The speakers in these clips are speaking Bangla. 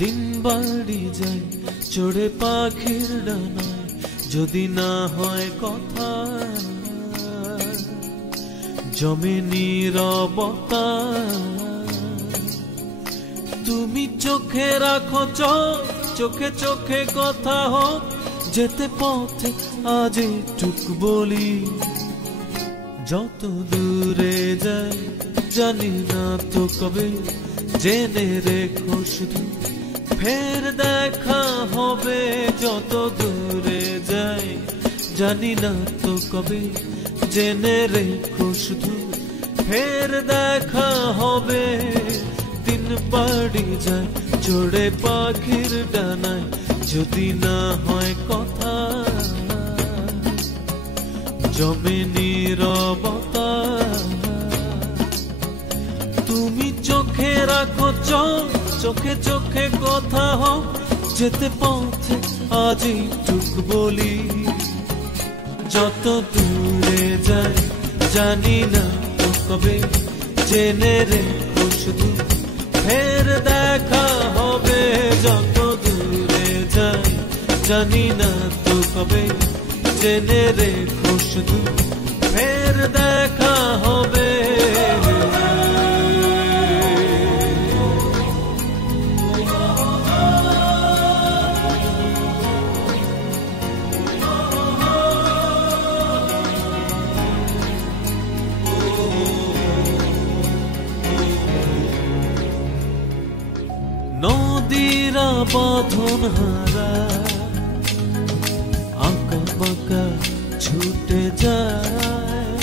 দিন বাড়ি যায় চড়ে পাখির ডানায়, যদি না হয় কথা জমে নীরবতা। তুমি চোখে রাখো চোখে চোখে কথা হোক, যেতে পথে আজ টুক বলি। যত দূরে যাই জানি না তো কবে, জেনে রেখো শুধু ফের দেখা হবে। যত দূরে যাই জানি না তো কবে, জেনে রেখো শুধু ফের দেখা হবে। দিন বাড়ি যায় চড়ে পাখির ডানায়, যদি না হয় কথা জমে নীরবতা। তুমি চোখে রাখো চোখে চোখে কথা হোক, যেতে পথে আজই টুক বলি। যত দূরে যাই জানি না তো কবে, জেনে রেখো শুধু ফের দেখা হবে। যত দূরে যাই জানি না তো কবে, জেনে রেখো শুধু ফের দেখা হবে। নদীরা বাঁধন হারা আঁকা বাঁকা ছুটে যায়,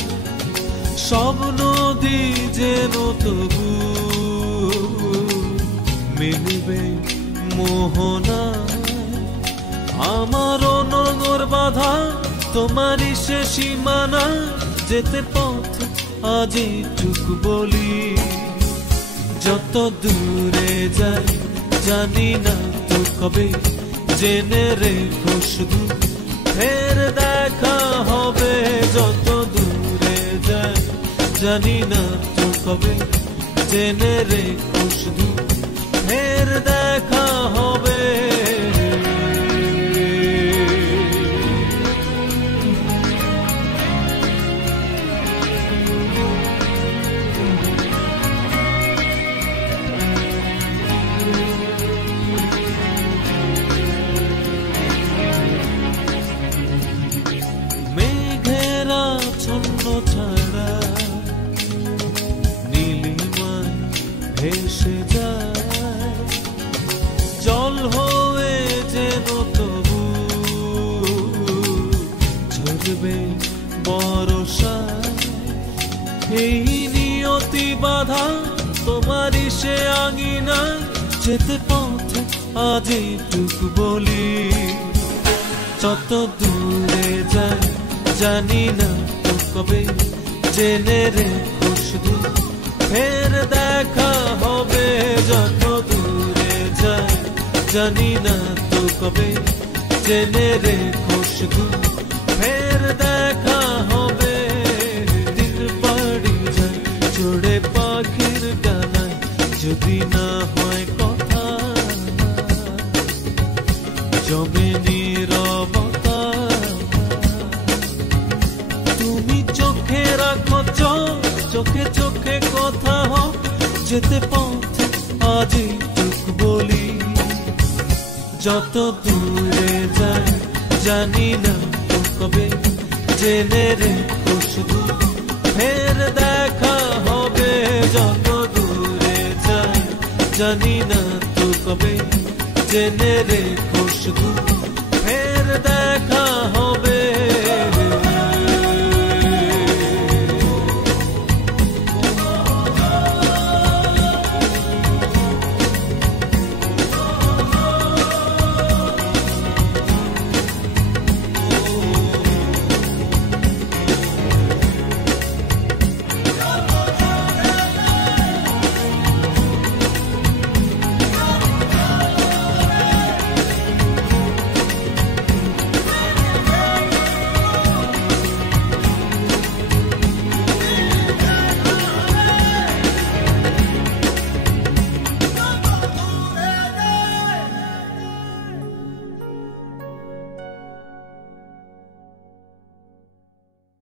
সব নদী যেন তবু মিলবে মোহনা। আমারও নগর বাঁধা তোমারই সে সীমানা, যেতে পথ আজই টুক বলি। যত দূরে যাই জানি না তো কবে, জেনে রেখো শুধু ফের দেখা হবে। যত দূরে যাই জানি না তো কবে, জেনে রেখো শুধু ফের দেখা হবে। ছন্ন ছাড়া নীলিমায় ভেসে যায়, জল হয়ে যেন তবু ঝরবে বর্ষায়। এই নিয়তি বাধা তোমারই সে আঙিনায়, যেতে পথে আজই টুক বলি। যত দূরে যাই জানি না তো কবে, জেনে রেখো শুধু ফের দেখা হবে। যত দূরে যাই জানি না তো কবে, জেনে রেখো শুধু ফের দেখা হবে। দিন বাড়ি যায় চড়ে পাখির ডানায়, যদি না হয় কথা জমে নীরবতা। তুমি চোখে রাখো চোখে চোখে কথা হোক, যেতে পথে আজই টুক বলি। যত দূরে যাই জানি না তো কবে, জেনে রেখো শুধু ফের দেখা হবে। যত দূরে যাই জানি না তো কবে, জেনে রেখো শুধু ফের দেখা হবে।